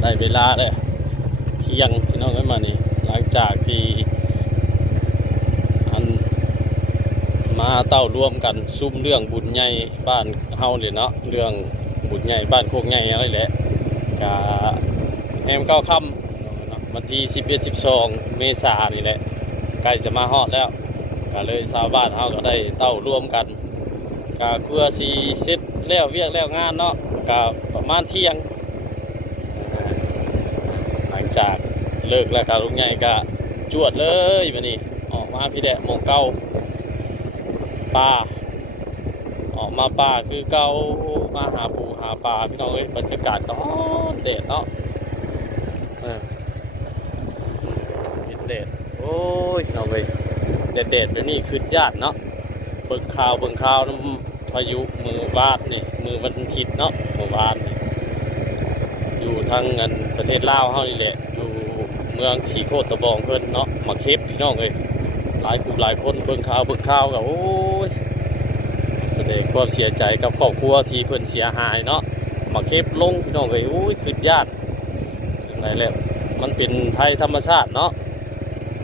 ได้เวลาเลยเที่ยงพี่น้องเอ้ยมานี่หลังจากที่อันมาเต้าร่วมกันซุ่มเรื่องบุญใหญ่บ้านเฮาเลยเนาะเรื่องบุญใหญ่บ้านโคกใหญ่อะไรแหละกะแอมเก้าค่ำวันที่11 12 เมษายนนี่แหละใกล้จะมาฮอดแล้วก็เลยชาวบ้านเฮาก็ได้เต้าร่วมกันก็เพื่อสิเสร็จแล้วเวียกแล้วงานเนาะก็ประมาณเที่ยงหลังจากเลิกแล้วก็ลุงใหญ่ก็จวดเลยวันนี้ออกมาพี่แดะโมงเก้าป่าออกมาป่าคือเก้ามาหาปูหาปลาพี่น้องเอ้ยบรรยากาศก็ฮ้อนแดดเนาะเด็ดโอ้ยพี่น้องเอ้ยแดดแบบนี้คือญาติเนาะเบิ่งข่าวน้ำพายุมือวาดนี่มือวันอาทิตย์เนาะมือวาดนี่อยู่ทางเงินประเทศลาวเฮานี่แหละอยู่เมืองสีโคตรตะบองเพิ่นเนาะมาเคปพี่น้องเอ้ยหลายคนเบิ่งข่าวกับโอ้ยแสดงความเสียใจกับครอบครัวที่เพิ่นเสียหายเนาะมาเคปลงพี่น้องเอ้ยโอ้ยคือญาติไหนแหละมันเป็นภัยธรรมชาติเนาะ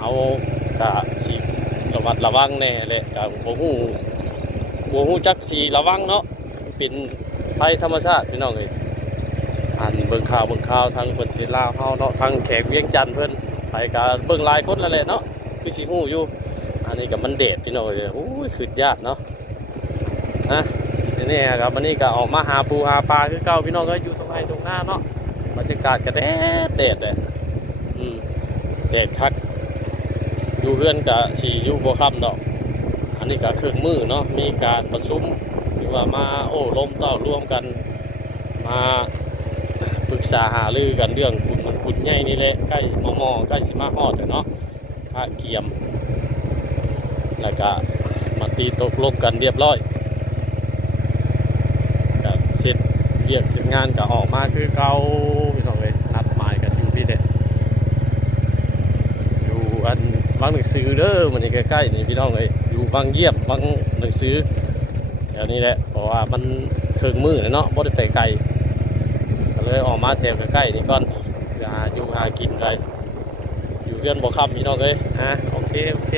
เอากะสิระมัดระวังแน่แหละกะบ่ฮู้จักสิระวังเนาะเป็นภัยธรรมชาติพี่น้องเอ้ยอันเบิ่งข่าวทางประเทศลาวเฮาเนาะทางแขกเวียงจันทน์เพิ่นไปกะเบิ่งหลายคนแล้วแหละเนาะคือสิฮู้อยู่อันนี้ก็มันเดชพี่น้องเอ้ยโอ้ยคือญาติเนาะนะนี่ครับวันนี้ก็ออกมาหาปูหาปลาคือเก่าพี่น้องก็อยู่ตรงไหนตรงหน้าเนาะบรรยากาศก็แดดเลยแดดคักอยู่เพื่อนกับสีอยู่บัวค่ำเนาะอันนี้ก็เครื่องมือเนาะมีการประชุมหรือว่ามาโอ้ล้มเต้าร่วมกันมาปรึกษาหารือกันเรื่องบุญใหญ่นี่แหละใกล้ใกล้สิมาฮอดเลยเนาะพระเกียมแล้วก็มาตีตกลงกันเรียบร้อยก็เสร็จเรียกเสร็จงานก็ออกมาคือเก่าพี่น้องเลยนัดหมายกันอยู่พี่เด็ดอยู่อันบางหนังสือเด้อมันนี่ใกล้ๆนี่พี่น้องเลยอยู่บางเยี่ยมบางหนังสือแถวนี้แหละเพราะว่ามันเครื่องมือเนาะบ่ได้ไปไกลก็เลยออกมาแถวใกล้ๆนี่ก่อนหาอยู่หากินไกลอยู่เพื่อนบ่ค่ำพี่น้องเลยโอเค